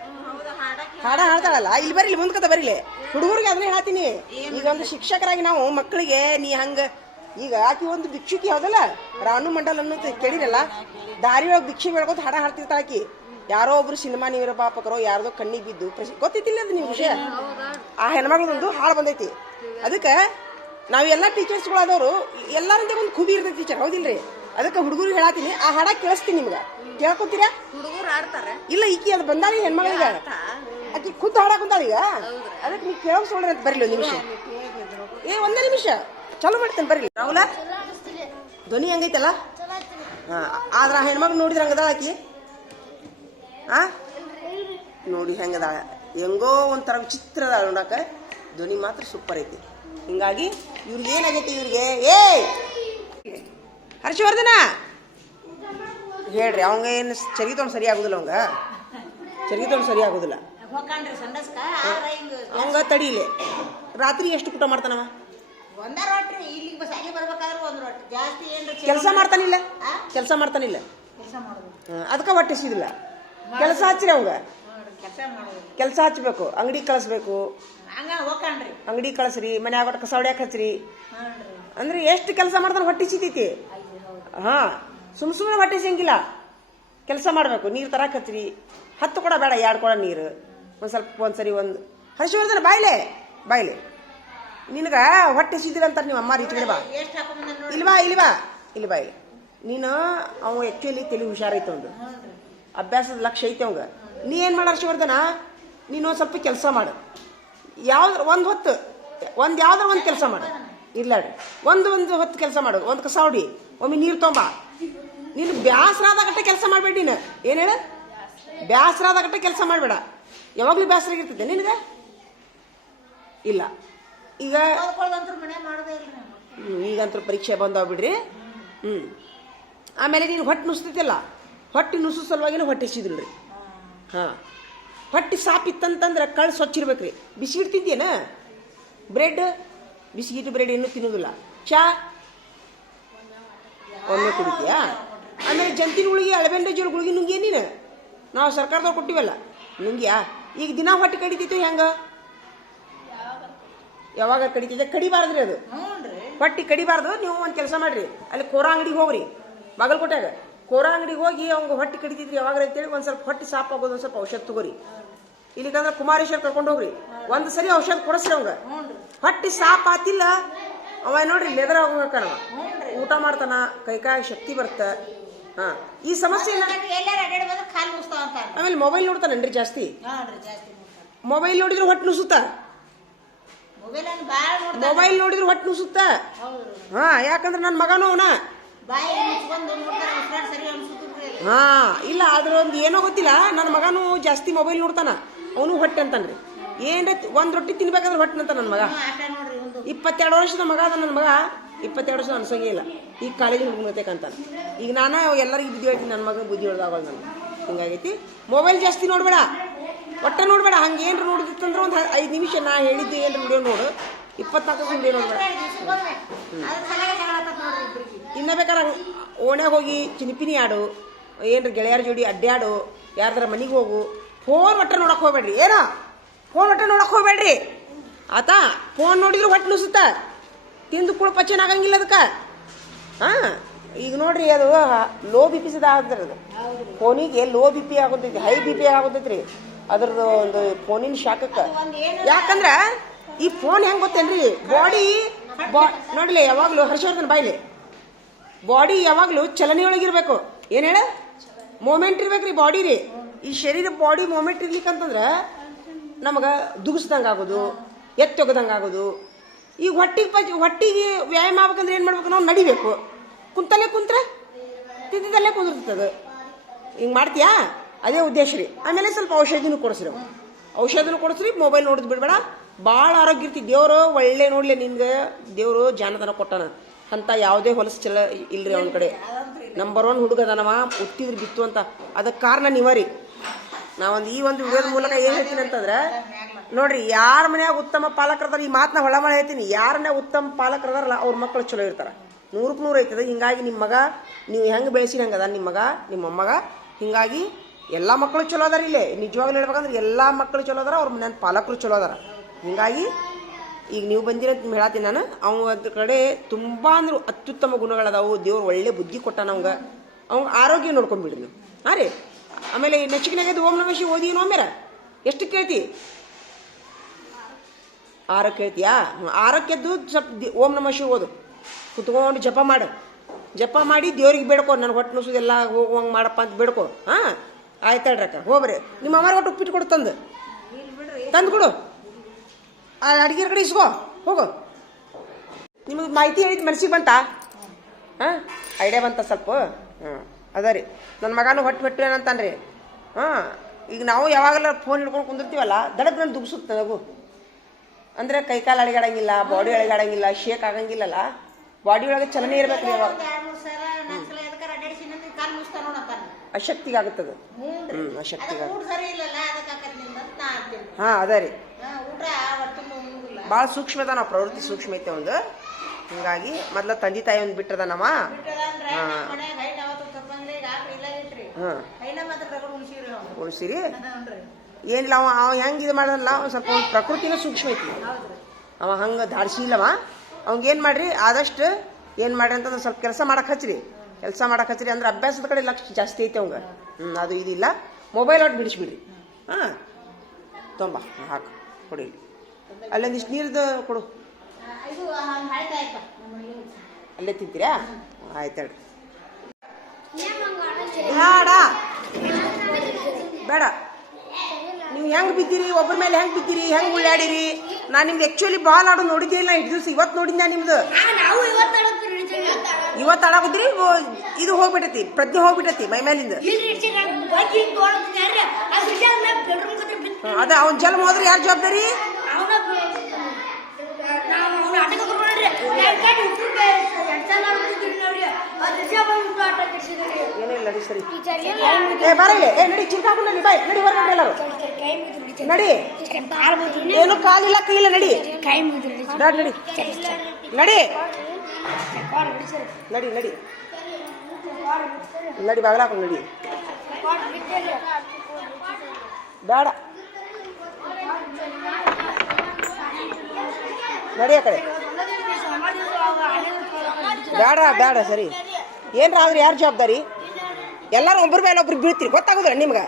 ಹಾಡ ಹಾಡ್ತಾಳಲ್ಲ. ಇಲ್ಲಿ ಬರೀಲಿ, ಮುಂದ್ಕತ ಬರೀಲಿ. ಹುಡುಗರಿಗೆ ಅದನ್ನೇ ಹೇಳ್ತೀನಿ. ಈಗ ಒಂದು ಶಿಕ್ಷಕರಾಗಿ ನಾವು ಮಕ್ಕಳಿಗೆ ನೀ ಹಂಗ, ಈಗ ಆಕಿ ಒಂದು ಭಿಕ್ಷುಕಿ ಹೌದಲ್ಲ, ರಾನು ಮಂಡಲ್ ಅನ್ನೋದು ಕೇಳಿರಲ್ಲ. ದಾರಿ ಒಳಗೆ ಭಿಕ್ಷೆ ಬೆಳ್ಕೊತ ಹಾಡ ಹಾಡ್ತಿರ್ತಾಳ ಆಕಿ. ಯಾರೋ ಒಬ್ರು ಸಿನಿಮಾ ನಿರ್ಮಾಪಕರು ಯಾರ್ದೋ ಕಣ್ಣಿಗೆ ಬಿದ್ದು ಗೊತ್ತಿತ್ತಿಲ್ಲ ಅದು ನೀವು ವಿಷಯ. ಆ ಹೆಣ್ಮಗಳದೊಂದು ಹಾಳು ಬಂದೈತಿ. ಅದಕ್ಕೆ ನಾವೆಲ್ಲ ಟೀಚರ್ಸ್ಗಳಾದವರು ಎಲ್ಲರಿಂದ ಒಂದು ಖೂಬಿ ಇರ್ತೈತಿ ಟೀಚರ್, ಹೌದಿಲ್ರಿ? ಅದಕ್ಕೆ ಹುಡುಗರಿಗೆ ಹೇಳತ್ತೀನಿ, ಆ ಹಾಡ ಕೇಳಿಸ್ತೀನಿ ನಿಮ್ಗೆ. ಕೇಳ್ಕೊತೀರಾ? ಹುಡುಗರು ಆಡ್ತಾರೆ ಇಲ್ಲ, ಈಕಿ ಅದು ಬಂದಾಳಿ ಹೆಣ್ಮಗಳಿಗೆ, ಆಕಿ ಖುದ್ದು ಹಾಡಕ್ ಕುಂತಾಳ ಈಗ. ಅದಕ್ಕೆ ನೀವು ಕೇಳಿಸ್ಕೊಳ್ರಿ ಅಂತ ಬರಲಿ ಒಂದು ನಿಮಿಷ. ಒಂದೇ ನಿಮಿಷ ಚಲೋ ಮಾಡ್ತೇನೆ, ಬರಲಿ. ರಾಹುಲ ಧ್ವನಿ ಹಂಗೈತಲ್ಲ? ಆದ್ರ ಆ ಹೆಣ್ಮಗಳು ನೋಡಿದ್ರೆ ಹಂಗದಾಳ ಆಕಿ. ನೋಡಿ ಹೆಂಗದಾಳ, ಹೆಂಗೋ ಒಂಥರ ವಿಚಿತ್ರ ಅದಾಳ ನೋಡಾಕ. ಧ್ವನಿ ಮಾತ್ರ ಸೂಪರ್ ಐತಿ. ಹಿಂಗಾಗಿ ಇವ್ರಿಗೆ ಏನಾಗೈತಿ, ಇವ್ರಿಗೆ ಹರ್ಷವರ್ಧನ ಹೇಳ್ರಿ, ಅವಂಗ ಏನು ಚರ್ಗಿ ತೊಗೊಂಡು ಸರಿ ಆಗುದಿಲ್ಲ, ಚರ್ಗಿ ತೊಗೊಂಡು ಸರಿ ಆಗುದಿಲ್ಲ ಅವಂಗ. ತಡೀಲಿ, ರಾತ್ರಿ ಎಷ್ಟು ಊಟ ಮಾಡ್ತಾನವ? ಕೆಲಸ ಮಾಡ್ತಾನಿಲ್ಲ, ಕೆಲಸ ಮಾಡ್ತಾನಿಲ್ಲ, ಅದಕ್ಕೆ ಹೊಟ್ಟೆ ಸಿದಿಲ್ಲ. ಕೆಲಸ ಹಚ್ಚಿರಿ ಅವಂಗ, ಕೆಲಸ ಹಚ್ಬೇಕು, ಅಂಗಡಿ ಕಳಿಸ್ಬೇಕು, ಅಂಗಡಿ ಕಳಿಸ್ರಿ, ಮನ್ಯಾಗ ಒಟ್ಟು ಕಸ ಹೊಡ್ಯಾಕ ಹಚ್ಚ್ರಿ. ಅಂದ್ರೆ ಎಷ್ಟು ಕೆಲಸ ಮಾಡ್ತಾನ, ಹೊಟ್ಟೆ ಸಿತೈತಿ. ಸುಮ್ಮನೆ ಹೊಟ್ಟೆ ಸಿಂಗಿಲ್ಲ, ಕೆಲಸ ಮಾಡ್ಬೇಕು. ನೀರು ತರಕ ಹಚ್ಚ್ರಿ, 10 ಕೊಡ ಬೇಡ, 2 ಕೊಡ ನೀರು, ಒಂದ್ಸರಿ ಒಂದು. ಹರ್ಷವರ್ಧನ ಬಾಯ್ಲೆ ಬಾಯ್ಲೆ, ನಿನಗ ಹೊಟ್ಟೆ ಸಿದ್ದಿಲ್ಲ ಅಂತಾರೆ ನಿಮ್ಮ ಅಮ್ಮ. ರೀಚ್ ಬಾ, ಇಲ್ವಾ ಇಲ್ವಾ ಇಲ್ಲಿ ಬಾಯ್ಲೆ. ನೀನು ಅವ ಆ್ಯಕ್ಚುಲಿ ತಲೆ ಹುಷಾರೈತೆ, ಒಂದು ಅಭ್ಯಾಸದ ಲಕ್ಷ್ಯ ಐತೆ ಅವಂಗ. ನೀ ಏನು ಮಾಡ ಹರ್ಷವರ್ಧನ, ನೀನು ಒಂದು ಸ್ವಲ್ಪ ಕೆಲಸ ಮಾಡು. ಯಾವ್ದು ಒಂದು ಹೊತ್ತು ಯಾವ್ದಾರ ಒಂದು ಕೆಲಸ ಮಾಡು. ಇಲ್ಲ ಒಂದು ಹೊತ್ತು ಕೆಲಸ ಮಾಡು. ಒಂದು ಕಸ ಹೊಡಿ, ಒಮ್ಮೆ ನೀರು ತೊಂಬ. ನೀನು ಬ್ಯಾಸರಾದಾಗಟ್ಟೆ ಕೆಲಸ ಮಾಡಬೇಡ. ನೀನು ಏನು ಹೇಳ, ಬ್ಯಾಸರಾದಾಗಟ್ಟೆ ಕೆಲಸ ಮಾಡಬೇಡ. ಯಾವಾಗಲೂ ಬ್ಯಾಸರಾಗಿರ್ತದೆ ನಿನಗೆ. ಇಲ್ಲ ಈಗಂತೂ ಪರೀಕ್ಷೆ ಬಂದಾವ್ ಬಿಡ್ರಿ. ಆಮೇಲೆ ನೀನು ಹೊಟ್ಟೆ ನುಸ್ತೈತಿಲ್ಲ, ಹೊಟ್ಟೆ ನುಸು ಸಲುವಾಗಿನ ಹೊಟ್ಟೆ ಸಿದಿಲ್ರಿ. ಹೊಟ್ಟೆ ಸಾಪಿತ್ತಂತಂದ್ರೆ ಕಳ್ಳು ಸ್ವಚ್ಛ ಇರ್ಬೇಕ್ರಿ. ಬಿಸ್ಕಿಟ್ ತಿಂತೀಯನ, ಬ್ರೆಡ್, ಬಿಸ್ಕಿಟ್ ಬ್ರೆಡ್ ಇನ್ನೂ ತಿನ್ನೋದಿಲ್ಲ. ಚಾ ಒಮ್ಮೆ ಕುಡಿತೀಯಾ? ಆಮೇಲೆ ಜಂತಿನ ಗುಳಿಗೆ, ಅಳಬೆಂಡಜೋಳ ಗುಳಿಗೆ ನುಂಗಿ ನೀನು, ನಾವು ಸರ್ಕಾರದವ್ರು ಕೊಟ್ಟಿವಲ್ಲ, ನುಂಗ್ಯಾ? ಈಗ ದಿನ ಹೊಟ್ಟೆ ಕಡಿತೈತಿ ಹೆಂಗ? ಯಾವಾಗ ಕಡಿತೈತೆ? ಕಡಿಬಾರ್ದ್ರಿ ಅದು, ಹೊಟ್ಟೆ ಕಡಿಬಾರ್ದು. ನೀವು ಒಂದು ಕೆಲಸ ಮಾಡ್ರಿ, ಅಲ್ಲಿ ಕೋರಾ ಅಂಗಡಿಗೆ ಹೋಗ್ರಿ, ಬಾಗಲಕೋಟೆಗ ಕೋರಾ ಅಂಗಡಿಗೆ ಹೋಗಿ ಅವಂಗ ಹೊಟ್ಟೆ ಕಡಿತೈತ್ರಿ ಯಾವಾಗ ಅಂತೇಳಿ ಒಂದು ಸ್ವಲ್ಪ ಹೊಟ್ಟೆ ಸಾಪ್ ಆಗೋದು, ಒಂದು ಸ್ವಲ್ಪ ಔಷಧ ತಗೋರಿ. ಇಲ್ಲಿಕಂದ್ರೆ ಕುಮಾರೇಶ್ವರ್ ಕರ್ಕೊಂಡು ಹೋಗ್ರಿ, ಒಂದು ಸರಿ ಔಷಧ ಕೊಡಿಸ್ರಿ ಅವಂಗ. ಹೊಟ್ಟೆ ಸಾಪ್ ಆತಿಲ್ಲ ಅವ ನೋಡ್ರಿ ಲೆದರ್ ಹೋಗಕನವ, ಊಟ ಮಾಡ್ತಾನ, ಕೈಕಾಯಿ ಶಕ್ತಿ ಬರ್ತ. ಈ ಸಮಸ್ಯೆ ಆಮೇಲೆ ಮೊಬೈಲ್ ನೋಡ್ತಾನನ್ರಿ ಜಾಸ್ತಿ. ಮೊಬೈಲ್ ನೋಡಿದ್ರೆ ಹೊಟ್ಟೆ ನುಸುತ್ತ, ಮೊಬೈಲ್ ನೋಡಿದ್ರೆ ಹೊಟ್ಟೆ ನುಸುತ್ತ. ಯಾಕಂದ್ರೆ ನನ್ನ ಮಗನೂ ಅವನ. ಇಲ್ಲ ಅದ್ರ ಒಂದು ಏನೋ ಗೊತ್ತಿಲ್ಲ, ನನ್ನ ಮಗನೂ ಜಾಸ್ತಿ ಮೊಬೈಲ್ ನೋಡ್ತಾನ, ಅವನು ಹೊಟ್ಟೆ ಅಂತಾನ್ರಿ. ಏನ್ರ ಒಂದು ರೊಟ್ಟಿ ತಿನ್ಬೇಕಾದ್ರೆ ಹೊಟ್ಟೆ ಅಂತ ನನ್ನ ಮಗ. 22 ವರ್ಷದ ಮಗ ಅದ ನನ್ನ ಮಗ. 22 ವರ್ಷದ ಅನ್ಸಂಗೇ ಇಲ್ಲ, ಈಗ ಕಾಲೇಜಿಗೆ ಹೋಗ್ಬೇಕಂತಾನೆ. ಈಗ ನಾನು ಎಲ್ಲರಿಗೂ ಬುದ್ಧಿ ಹೇಳ್ತೀನಿ, ನನ್ನ ಮಗನ ಬುದ್ಧಿ ಹೇಳ್ದಾಗ ನಾನು. ಹಿಂಗಾಗೈತಿ. ಮೊಬೈಲ್ ಜಾಸ್ತಿ ನೋಡ್ಬೇಡ, ಒಟ್ಟೆ ನೋಡ್ಬೇಡ. ಹಂಗೆ ಏನ್ರ ನೋಡಿದಿತ್ತಂದ್ರೆ ಒಂದು 5 ನಿಮಿಷ ನಾ ಹೇಳಿದ್ದೆ ಏನ್ರ ವಿಡಿಯೋ ನೋಡು, 24 ವಿಡಿಯೋ ನೋಡ್ಬೇಡ. ಇನ್ನ ಬೇಕಾದ್ರೆ ಓಣ್ಯಾಗ ಹೋಗಿ ಚಿನಿಪಿನಿ ಆಡು, ಏನ್ರ ಗೆಳೆಯರ ಜೋಡಿ ಅಡ್ಡಾಡು, ಯಾರ್ದಾರ ಮನೆಗೆ ಹೋಗು. ಫೋನ್ ಒಟ್ಟೆ ನೋಡಕ್ ಹೋಗ್ಬೇಡ್ರಿ. ಏನೋ ಫೋನ್ ಒಟ್ಟೆ ನೋಡಕ್ ಹೋಗ್ಬೇಡ್ರಿ ಆತಾ. ಫೋನ್ ನೋಡಿದ್ರು ಹೊಟ್ಟೆ ನುಸುತ್ತ, ತಿಂದು ಕೂಡ ಪಚನ ಆಗಂಗಿಲ್ಲ ಅದಕ್ಕೆ. ಈಗ ನೋಡ್ರಿ, ಅದು ಲೋ ಬಿ ಪಿ ಸದ ಆಗ್ತದೆ. ಅದು ಫೋನಿಗೆ ಲೋ ಬಿ ಪಿ ಆಗೋತೈತಿ, ಹೈ ಬಿ ಪಿ ಆಗೋತೈತ್ರಿ ಅದ್ರದ್ದು ಒಂದು ಫೋನಿನ ಶಾಖಕ್ಕೆ. ಯಾಕಂದ್ರೆ ಈ ಫೋನ್ ಹೆಂಗೆ ಗೊತ್ತೇನ್ರಿ, ಬಾಡಿ ನೋಡ್ಲಿ ಯಾವಾಗಲೂ ಹರ್ಷವರ್ಧನ್ ಬಾಯ್ಲಿ, ಬಾಡಿ ಯಾವಾಗಲೂ ಚಲನೆ ಒಳಗಿರ್ಬೇಕು. ಏನು ಹೇಳ, ಮೂಮೆಂಟ್ ಇರ್ಬೇಕ್ರಿ ಬಾಡಿ ರೀ. ಈ ಶರೀರ ಬಾಡಿ ಮೂಮೆಂಟ್ ಇರ್ಲಿಕ್ಕಂತಂದ್ರೆ ನಮಗೆ ದುಗಿಸ್ದಂಗೆ ಆಗೋದು, ಎತ್ತೊಗದಂಗೆ ಆಗೋದು. ಈಗ ಹೊಟ್ಟಿಗೆ ವ್ಯಾಯಾಮ ಆಗ್ಬೇಕಂದ್ರೆ ಏನು ಮಾಡ್ಬೇಕು, ನಾವು ನಡಿಬೇಕು. ಕುಂತಲ್ಲೇ ಕುಂತ್ರೆ ತಿಂದಿದ್ದಲ್ಲೇ ಕುಂದಿರ್ತದೆ. ಹಿಂಗೆ ಮಾಡ್ತೀಯಾ, ಅದೇ ಉದ್ದೇಶ ರೀ. ಆಮೇಲೆ ಸ್ವಲ್ಪ ಔಷಧಿನೂ ಕೊಡಿಸ್ರಿ, ಔಷಧಿನೂ ಕೊಡಿಸ್ರಿ. ಮೊಬೈಲ್ ನೋಡೋದು ಬಿಡಬೇಡ, ಭಾಳ ಆರೋಗ್ಯ ಇರ್ತಿ. ದೇವರು ಒಳ್ಳೆ ನೋಡ್ಲಿ ನಿನ್ಗೆ ದೇವರು ಜಾನತನ ಕೊಟ್ಟಾನ ಅಂತ ಯಾವುದೇ ಹೊಲಸು ಚಲ ಇಲ್ರಿ ಅವನ ಕಡೆ. ನಂಬರ್ 1 ಹುಡುಗದನವ, ಹುಟ್ಟಿದ್ರು ಬಿತ್ತು ಅಂತ. ಅದಕ್ಕೆ ಕಾರಣ ನೀವರಿ. ನಾವೊಂದು ಈ ಒಂದು ವಿಡಿಯೋದ ಮೂಲಕ ಏನು ಹೇಳ್ತೀನಿ ಅಂತಂದ್ರೆ, ನೋಡ್ರಿ ಯಾರ ಮನ್ಯಾಗ ಉತ್ತಮ ಪಾಲಕರದಾರ, ಈ ಮಾತನ್ನ ಹೊಳಮಳ ಹೇಳ್ತೀನಿ, ಯಾರ ಮನ್ಯಾಗ ಉತ್ತಮ ಪಾಲಕರದಾರಲ್ಲ ಅವ್ರ ಮಕ್ಕಳು ಚಲೋ ಇರ್ತಾರ. 100ಕ್ಕೆ 100 ಐತದ. ಹಿಂಗಾಗಿ ನಿಮ್ಮ ಮಗ ನೀವು ಹೆಂಗೆ ಬೆಳೆಸಿ ಹಂಗದ ನಿಮ್ಮ ಮಗ ನಿಮ್ಮ ಮೊಮ್ಮಗ. ಹಿಂಗಾಗಿ ಎಲ್ಲ ಮಕ್ಕಳು ಚಲೋ ಅದಾರ. ಇಲ್ಲೇ ನಿಜವಾಗ್ಲೂ ಹೇಳ್ಬೇಕಂದ್ರೆ ಎಲ್ಲ ಮಕ್ಕಳು ಚಲೋ ಅದಾರ, ಅವ್ರ ಮನೆ ಪಾಲಕರು ಚಲೋ ಅದಾರ. ಹಿಂಗಾಗಿ ಈಗ ನೀವು ಬಂದಿರ ಅಂತ ಹೇಳತ್ತೀನಿ ನಾನು. ಅದ್ರ ಕಡೆ ತುಂಬ ಅಂದ್ರೆ ಅತ್ಯುತ್ತಮ ಗುಣಗಳದಾವು. ದೇವ್ರು ಒಳ್ಳೆ ಬುದ್ಧಿ ಕೊಟ್ಟಾನ ಅವಂಗ. ಆರೋಗ್ಯ ನೋಡ್ಕೊಂಡ್ಬಿಡ್ರಿ ನೀವು. ಹಾಂ ರೀ. ಆಮೇಲೆ ನಚಿಕಿನಾಗದು ಓಂ ನಮಃ ಶಿವಾಯ ಓದಿ ನೋಮೇರ ಎಷ್ಟು ಕೇಳ್ತಿ? 6 ಕೇಳ್ತೀಯಾ? 6ಕ್ಕೆ ಎದ್ದು ಸ್ವಲ್ಪ ಓಂ ನಮಃ ಶಿವಾಯ ಓದು. ಕುತ್ಕೊಂಡು ಜಪ ಮಾಡಿ ದೇವ್ರಿಗೆ ಬೇಡ್ಕೊ. ನನಗೆ ಹೊಟ್ಟೆ ನುಸುದೆಲ್ಲ ಹೋಗುವಂಗೆ ಮಾಡಪ್ಪ ಅಂತ ಬೇಡ್ಕೊ. ಹಾಂ ಆಯ್ತು ಹೇಳ್ರಕ್ಕ. ಹೋಗ್ರಿ ನಿಮ್ಮ ಅಮ್ಮಾರ ಒಟ್ಟು ಉಪ್ಪಿಟ್ಟು ಕೊಡು, ತಂದು ಕೊಡು. ಆ ಅಡುಗೆ ಕಡೆ ಇಸ್ಕೋ ಹೋಗು. ನಿಮಗೆ ಮಾಹಿತಿ ಹೇಳಿದ ಮನಸ್ಸಿಗೆ ಬಂತಾ? ಹಾಂ ಐಡಿಯಾ ಬಂತ ಸ್ವಲ್ಪ? ಹಾಂ ಅದ ರೀ. ನನ್ನ ಮಗನೂ ಹೊಟ್ಟು ಏನಂತಾನ್ರಿ. ಹಾಂ ಈಗ ನಾವು ಯಾವಾಗೆಲ್ಲ ಫೋನ್ ಹಿಡ್ಕೊಂಡು ಕುಂದಿರ್ತೀವಲ್ಲ, ದಡಕ್ಕೆ ನಾನು ದುಗ್ಸುತ್ತೆ ನನಗೂ. ಅಂದರೆ ಕೈಕಾಲು ಅಳಿಗಾಡಂಗಿಲ್ಲ, ಬಾಡಿ ಅಳಿಗಾಡಂಗಿಲ್ಲ, ಶೇಕ್ ಆಗಂಗಿಲ್ಲಲ್ಲ. ಬಾಡಿ ಒಳಗೆ ಚಲನೆ ಇರ್ಬೇಕ್ರಿ. ಯಾವಾಗ ಅಶಕ್ತಿಗಾಗುತ್ತದೆ. ಹಾಂ ಅದ ರೀ. ಭಾಳ ಸೂಕ್ಷ್ಮ ಅದ. ನಾವು ಪ್ರವೃತ್ತಿ ಸೂಕ್ಷ್ಮ ಐತೆ ಒಂದು. ಹಿಂಗಾಗಿ ಮೊದ್ಲ ತಂದೆ ತಾಯಿ ಒಂದು ಬಿಟ್ಟದ ನಮ್ಮ. ಉಳಿಸಿರಿ ಏನಿಲ್ಲ. ಅವ ಹೆಂಗೆ ಇದು ಮಾಡೋದಲ್ಲ, ಒಂದು ಸ್ವಲ್ಪ ಒಂದು ಪ್ರಕೃತಿನೂ ಸೂಕ್ಷ್ಮ ಐತಿ. ಅವ ಹಂಗೆ ಧಾಡಿಸಿಲ್ಲವ. ಅವಂಗೇನು ಮಾಡ್ರಿ, ಆದಷ್ಟು ಏನು ಮಾಡ್ರಿ ಅಂತಂದ್ರೆ ಸ್ವಲ್ಪ ಕೆಲಸ ಮಾಡಕ್ಕೆ ಹಚ್ಚಿರಿ. ಅಂದ್ರೆ ಅಭ್ಯಾಸದ ಕಡೆ ಲಕ್ಷ ಜಾಸ್ತಿ ಐತೆ ಅವಂಗ. ಅದು ಇದಿಲ್ಲ. ಮೊಬೈಲ್ ಒಟ್ಟು ಬಿಡಿಸ್ಬಿಡ್ರಿ. ಹಾಂ ತೊಂಬ ಹಾಕು ಕೊಡಿ. ಅಲ್ಲೊಂದಿಷ್ಟು ನೀರ್ದು ಕೊಡು. ಅಲ್ಲೇ ತಿಂತೀರಾ? ಆಯ್ತು ಹೇಳ್ರಿ. ಬೇಡ. ನೀವು ಹೆಂಗೆ ಬಿದ್ದೀರಿ, ಒಬ್ಬರ ಮೇಲೆ ಹೆಂಗೆ ಬಿದ್ದೀರಿ, ಹೆಂಗೆ ಉಳ್ಳಾಡಿರಿ. ನಾನು ನಿಮ್ದು ಆ್ಯಕ್ಚುಲಿ ಬಾಲ್ ಆಡೋದು ನೋಡಿದ್ದೇ ಇಲ್ಲ. ಇಷ್ಟು ದಿವಸ ಇವತ್ತು ನೋಡಿದ್ದೆ ನಿಮ್ದು. ಇವತ್ತು ಆಡಾಗುದ್ರಿ. ಇದು ಹೋಗ್ಬಿಟ್ಟೈತಿ, ಪ್ರಜ್ಞೆ ಹೋಗ್ಬಿಟ್ಟೈತಿ ಮೈ ಮೇಲಿಂದ. ಅದ ಅವ್ನ ಜನ್ಮ ಹೋದ್ರೆ ಯಾರು ಜವಾಬ್ದಾರಿ? ಏನಿಲ್ಲ ನಡಿ. ಸರಿ ಬರಲ್ಲ. ನಡಿ ಚಿಂತಾಕೊಂಡು ನಡಿ. ಬಾಯ್ ನಡಿ, ಹೊರ ಎಲ್ಲರೂ ನಡಿ. ಏನು ಕಾಲಿಲ್ಲ ಕೈಯಿಲ್ಲ. ನಡಿ ನಡಿ ನಡಿ ನಡಿ ನಡಿ ನಡಿ ಬಾಗಲ ಹಾಕೊಂಡು ನಡಿ. ಬೇಡ ನಡಿ ಆ ಕಡೆ. ಬೇಡ ಸರಿ. ಏನ್ರ ಆದ್ರೆ ಯಾರು ಜವಾಬ್ದಾರಿ? ಎಲ್ಲರೂ ಒಬ್ಬರ ಮೇಲೆ ಒಬ್ರಿಗೆ ಬೀಳ್ತೀರಿ. ಗೊತ್ತಾಗೋದಿಲ್ಲ ನಿಮ್ಗೆ?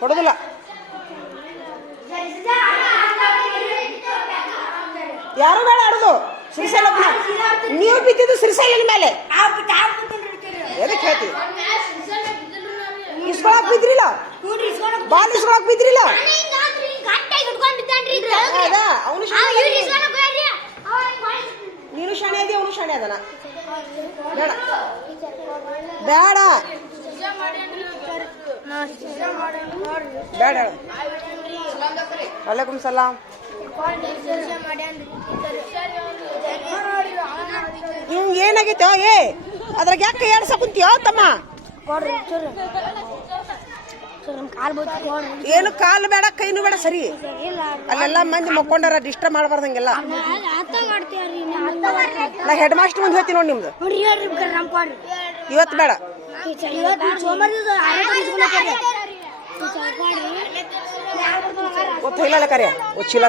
ಕೊಡೋದಿಲ್ಲ. ಯಾರು ಬೇಡ ಆಡೋದು. ಶ್ರೀಶೈಲ ನೀವು ಬಿದ್ದಿದ್ದು ಶ್ರೀಶೈಲನ ಮೇಲೆ. ಎದಕ್ಕೆ ಹೇಳ್ತೀವಿ? ಇಸ್ಕೊಳಕ್ ಬಿದ್ರಿಲ್ಲ, ಬಾಲ್ ಇಸ್ಕೊಳಕ್ ಬಿದ್ರಿಲ್ಲ. ಅವನು ನೀನು ಶಾಣೆ ಅದಿ, ಅವನು ಶಾಣೆ ಅದನ. ಬೇಡ ಬೇಡ ಬೇಡ. ವಾಲೇಕುಮ್ ಸಲಾಂ. ಇವ್ ಏನಾಗೈತೋ? ಅದ್ರಾಗ ಯಾಕೆ ಕೈ ಆಡ್ಸಕ್ ಕುಂತೀಯೋ ತಮ್ಮ? ಏನು ಕಾಲು ಬೇಡ, ಕೈನು ಬೇಡ. ಸರಿ, ಅಲ್ಲೆಲ್ಲ ಮಂದಿ ಮಕ್ಕೊಂಡಾರ, ಡಿಸ್ಟರ್ಬ್ ಮಾಡಬಾರ್ದಂಗೆಲ್ಲ. ನಾ ಹೆಡ್ ಮಾಸ್ಟರ್ ಮುಂದೆ ಹೇಳ್ತೀನಿ ನೋಡಿ. ನಿಮ್ದು ಇವತ್ತು ಬೇಡ. ಥೈಲಾಲ ಕರೆ ಚೀಲ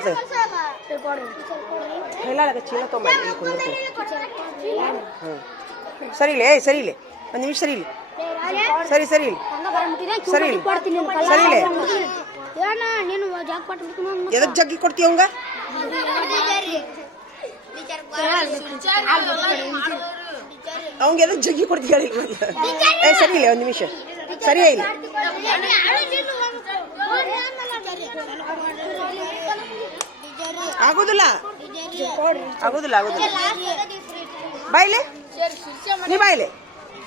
ಥೈಲಾಲ ಚೀಲ ತೊಗೊಂಬ. ಸರಿ ಇಲ್ಲ. ಸರಿ ಇಲ್ಲ, ಒಂದು ನಿಮಿಷ. ಸರಿ ಇಲ್ಲ. ಸರಿ ಸರಿ ಇಲ್ಲ. ಸರಿ ಇಲ್ಲ. ಸರಿ ಇಲ್ಲ. ಎದಕ್ಕೆ ಜಗ್ಗಿ ಕೊಡ್ತೀವಿ ಅವಂಗ? ಅವಂಗೆ ಎದಕ್ಕೆ ಜಗ್ಗಿ ಕೊಡ್ತೀವಿ ಹೇಳಿ. ಸರಿ ಇಲ್ಲ, ಒಂದು ನಿಮಿಷ. ಸರಿಯೇ ಇಲ್ಲ. ಆಗೋದಿಲ್ಲ. ಬಾಯ್ಲೆ ನೀ ಬಾಯ್ಲೆ.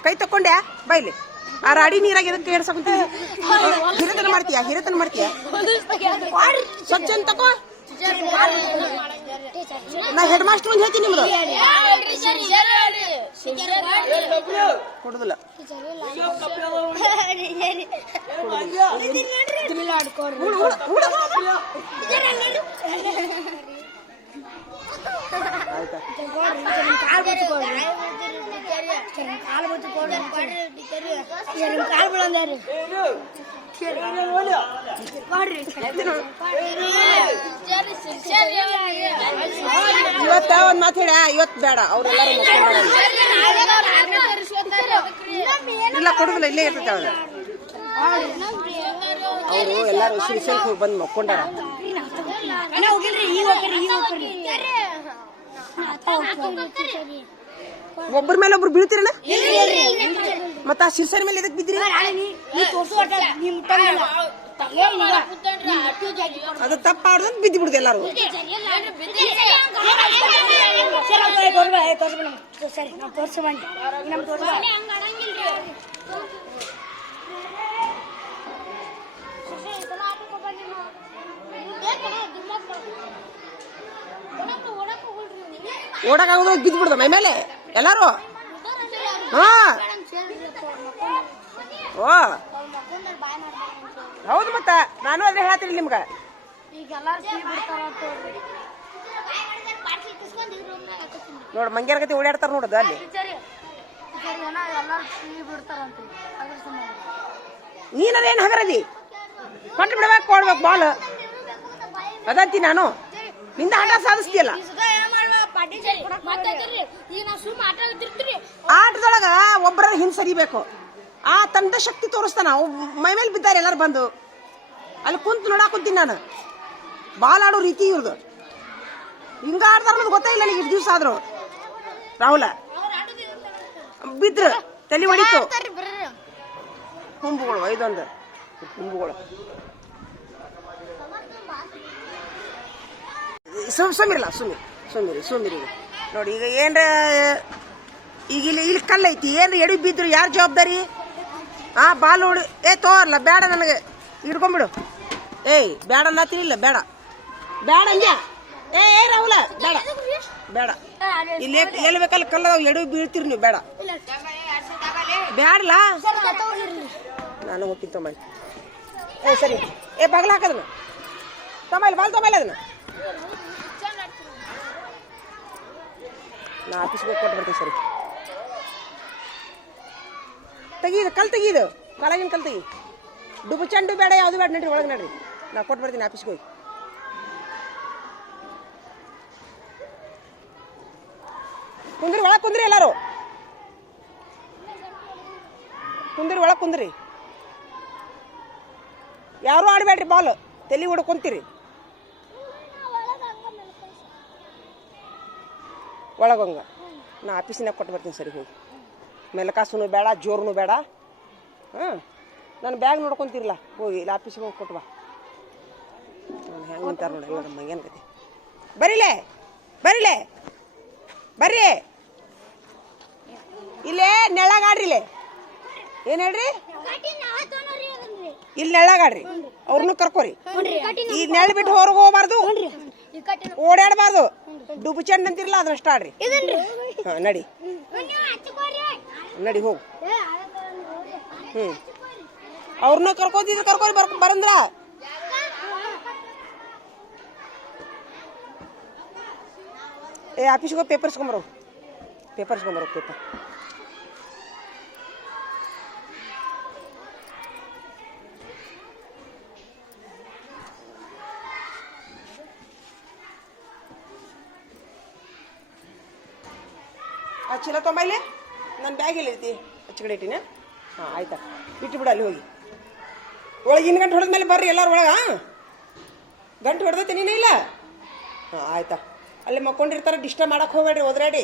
ಕೈ ತಕ್ಕೊಂಡ್ಯಾ? ಬಾಯ್ಲೆ ಆ ರಾಡಿ ನೀರಾಗ ಎದಕ್ಕೆ ಏರ್ಸಕೊಂತೀನಿ ಹಿರಿತನ ಮಾಡ್ತೀಯ ಸ್ವಚ್ಛ ಅಂತ ತಕೋ ನಾ ಹೆಡ್ ಮಾಸ್ಟರ್ ಅಂತ ಹೇಳ್ತೀನಿ ನಿಮ್ದು ಕೊಡುದಿಲ್ಲ ಇವತ್ತ ಒಂದ್ ಮಾತು ಹೇಳ ಇವತ್ತು ಬೇಡ ಅವ್ರೆಲ್ಲಾರು ಇಲ್ಲ ಕೊಡುದಿಲ್ಲ ಇಲ್ಲೇ ಇರ್ತೈತೆ ಅವರು ಎಲ್ಲಾರು ಶ್ರೀಶೈಲಕ್ಕೆ ಹೋಗಿ ಬಂದು ಮಕ್ಕೊಂಡಾರ ಒಬ್ಬರ ಮೇಲೆ ಒಬ್ರು ಬೀಳ್ತೀರನ ಮತ್ತ ಆ ಶಿರ್ಸನ ಮೇಲೆ ಎದಕ್ ಬಿದ್ದಿರಿ ಅದು ತಪ್ಪ ಆಡ್ದಂತ ಬಿದ್ದು ಬಿಡುದು ಎಲ್ಲಾರು ಓಡಕ್ಕಾಗೋದು ಬಿದ್ದು ಬಿಡುದ ಮೈ ಮೇಲೆ ಎಲ್ಲಾರು ಹಾ ಓ ಹೌದು ಮತ್ತ ನಾನು ಅದೇ ಹೇಳ್ತೀನಿ ನಿಮ್ಗ ನೋಡ್ ಮಂಗ್ಯಾರ ಗತಿ ಓಡಾಡ್ತಾರ ನೋಡದ ಅಲ್ಲಿ ನೀನದೇನ್ ಹಗರದಿ ಕೊಟ್ಟು ಬಿಡ್ಬೇಕು ಕೊಡ್ಬೇಕು ಬಾಲ್ ಅದಂತಿ ನಾನು ನಿಂದ ಆಟ ಸಾಧಿಸ್ತೀಯಲ್ಲ ಆಟದೊಳಗ ಒಬ್ಬರ ಹಿಂದ್ ಸರಿಬೇಕು ಆ ತಂದ ಶಕ್ತಿ ತೋರಿಸ್ತಾನ ಮೈ ಮೇಲೆ ಬಿದ್ದಾರೆ ಎಲ್ಲಾರು ಬಂದು ಅಲ್ಲಿ ಕುಂತು ನೋಡಾಕ್ ಕುಂತೀನಿ ನಾನು ಬಾಲ್ ಆಡೋ ರೀತಿ ಇವ್ರದು ಹಿಂಗ ಆಡ್ತಾರ ಅನ್ನೋದು ಗೊತ್ತೇ ಇಲ್ಲ ನನಗೆ ಇಷ್ಟು ದಿವ್ಸ ಆದ್ರು ರಾಹುಲ ಬಿದ್ರು ತಲೆ ಹೊಡಿತು ಹುಂಬುಗಳು ಇದೊಂದು ಹುಂಬುಗಳು ಸುಮಿರಲ್ಲ ಸುಮಿರಿ ನೋಡಿ ಈಗ ಏನ್ರ ಈಗ ಇಲ್ಲಿ ಕಲ್ಲ ಐತಿ ಏನ್ರ ಎಡಿ ಬಿದ್ರು ಯಾರು ಜವಾಬ್ದಾರಿ ಬಾಲ್ ಹೊಡಿ ತೋರ್ಲ ಬೇಡ ನನಗೆ ಹಿಡ್ಕೊಂಬಿಡು ಬೇಡ ಅನ್ನತ್ತಿಲ್ಲ ಬೇಡ ಹಂಗೆ ರಾಹುಲ ಬೇಡ ಇಲ್ಲಿ ಎಲ್ಲಿ ಬೇಕಲ್ಲ ಕಲ್ಲ ಎಡಿ ಬೀಳ್ತೀರಿ ನೀವು ಬೇಡ ಬೇಡಲ್ಲ ನಾನು ಹೋಗ್ತೀನಿ ತೊಂಬ ಸರಿ ಬಾಗ್ಲ ಹಾಕದನ್ನ ತೊಂಬಲ್ಲ ಬಾಲ್ ತೊಂಬಲ್ಲ ಅದನ್ನ ನಾ ಆಫೀಸ್ಗೆ ಕೊಟ್ಟು ಬರ್ತೀನಿ ಸರಿ ತೆಗೀದು ಕಲ್ ತೆಗೀದು ಕಾಲಾಗಿನ ಕಲ್ ತೆಗಿ ಡುಬು ಚೆಂಡು ಬೇಡ ಯಾವುದು ಬೇಡ ನಡ್ರಿ ಒಳಗೆ ನಡ್ರಿ ನಾ ಕೊಟ್ಟು ಬರ್ತೀನಿ ಆಫೀಸ್ಗೆ ಹೋಗಿ ಕುಂದ್ರಿ ಒಳಗೆ ಕುಂದ್ರಿ ಎಲ್ಲಾರು ಒಳಗೆ ಕುಂದ್ರಿ ಯಾರು ಆಡಬೇಡ್ರಿ ಬಾಲ್ ತಲೆ ಹೊಡ್ಕೊಂತೀರಿ ಒಳಗಂಗ ನಾ ಆಫೀಸಿನಾಗ ಕೊಟ್ಟು ಬರ್ತೀನಿ ಸರಿ ಹೋಗಿ ಮೆಲಕಾಸುನು ಬೇಡ ಜೋರ್ನು ಬೇಡ ನಾನು ಬ್ಯಾಗ್ ನೋಡ್ಕೊಂತಿರಲ್ಲ ಹೋಗಿ ಇಲ್ಲಿ ಆಫೀಸಿಗೆ ಹೋಗಿ ಕೊಟ್ಟು ಬಾ ನಾನು ಹೆಂಗೆ ಅಂತಾರೆ ನೋಡಿ ಎಲ್ಲ ನಮ್ಮ ಮಗೇನು ಕತೆ ಬರ್ರಿ ಇಲ್ಲೇ ನೆಳ್ಳಗಾಡ್ರಿ ಇಲ್ಲೇ ಏನು ಹೇಳ್ರಿ ಇಲ್ಲಿ ನೆಳ್ಳಗಾಡ್ರಿ ಅವ್ರನ್ನೂ ಕರ್ಕೋರಿ ಈ ನೆಳ್ಳು ಬಿಟ್ಟು ಹೊರಗೆ ಹೋಗ್ಬಾರ್ದು ಓಡಾಡಬಾರ್ದು ಡುಬು ಚೆಂಡ್ ಅಂತಿರಲ್ಲ ಅದನ್ನ ಆಡ್ರಿ ನಡಿ ಹೋಗು ಅವ್ರನ್ನ ಕರ್ಕೋರಿ ಬರಂದ್ರ ಆಫೀಸ್ಗೆ ಹೋಗಿ ಪೇಪರ್ ಇಸ್ಕೊಂಬರೋ ಪೇಪರ್ ಆ ಚೀಲ ತೊಂಬೈಲೆ ನನ್ನ ಬ್ಯಾಗ್ ಎಲ್ಲೈತಿ ಹಚ್ಕಡೆ ಇಟ್ಟಿನ ಆಯ್ತಾ ಇಟ್ಟು ಬಿಡು ಅಲ್ಲಿ ಹೋಗಿ ಒಳಗೆ ಇನ್ನು ಗಂಟೆ ಹೊಡೆದ್ಮೇಲೆ ಬರ್ರಿ ಎಲ್ಲರೂ ಒಳಗೆ ಗಂಟೆ ಹೊಡೆದೈತಿ ನೀನೇ ಇಲ್ಲ ಆಯ್ತಾ ಅಲ್ಲಿ ಮಕ್ಕೊಂಡಿರ್ತಾರೆ ಡಿಸ್ಟರ್ಬ್ ಮಾಡಕ್ಕೆ ಹೋಗ್ಬೇಡ್ರಿ ಹೋದ್ರಾಡಿ